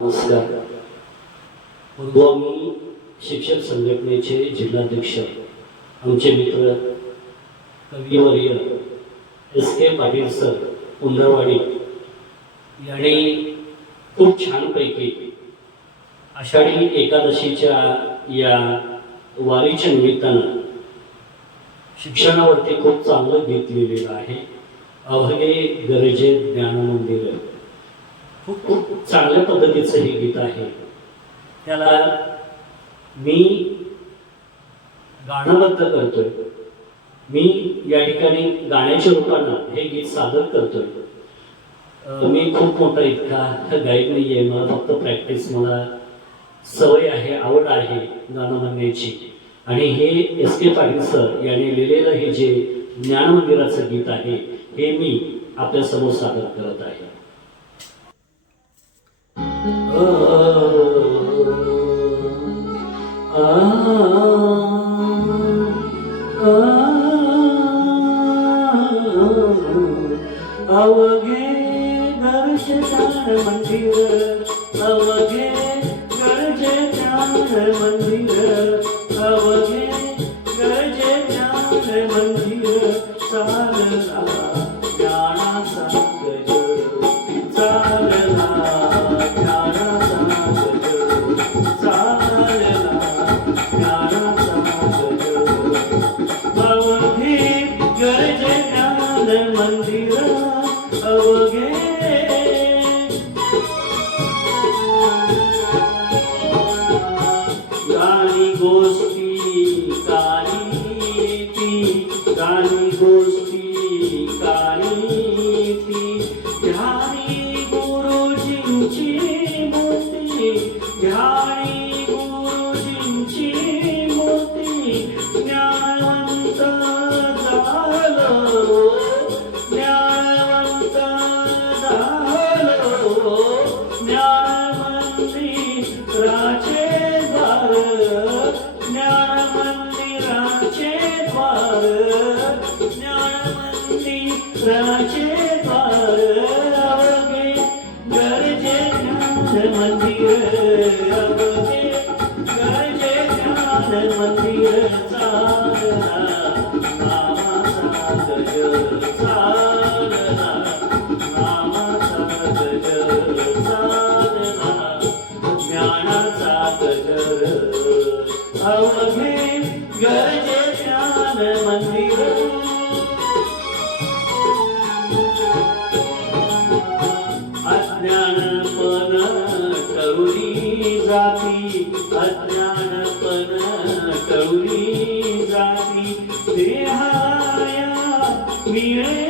नमस्कार. पूर्वमी शिक्षक संघटनेचे जिल्हाध्यक्ष आमचे मित्र कविवर्य S K Patil sir Undarwadi यांनी खूप छानपैकी आषाढी एकादशीच्या या वारीच्या निमित्तानं शिक्षणावरती खूप चांगलं गीत लिहिलेलं आहे. अभगे गरजे ज्ञान मंदिर खूप खूप चांगल्या पद्धतीचं हे गीत आहे. त्याला मी गाणंबद्ध करतोय. मी या ठिकाणी गाण्याच्या रूपानं हे गीत सादर करतोय. मी खूप मोठा इतका गायक नाही आहे मला फक्त प्रॅक्टिस मला सवय आहे आवड आहे गाणं म्हणण्याची आणि हे एस के पाटील सर यांनी लिहिलेलं हे जे ज्ञान मंदिराचं गीत आहे हे मी आपल्यासमोर सादर करत आहे. 아와게 나를 세상을 द्वार ज्ञानमंदिराचे अवघे गरजे ज्ञान मंदिर. अज्ञानपण जाती अज्ञानपण करुणी जाती. देहाया मिळे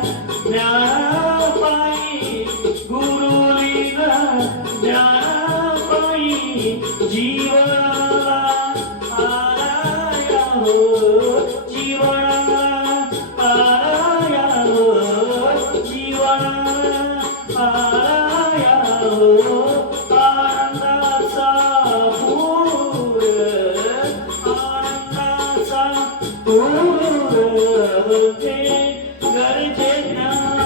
ज्ञानापायी गुरुलीन ज्ञानापायी जीवनाला आराया हो जीवनाला आराया हो जीवनाला आराया हो. आनंदाचा पूर आनंदाचा पूर गरजे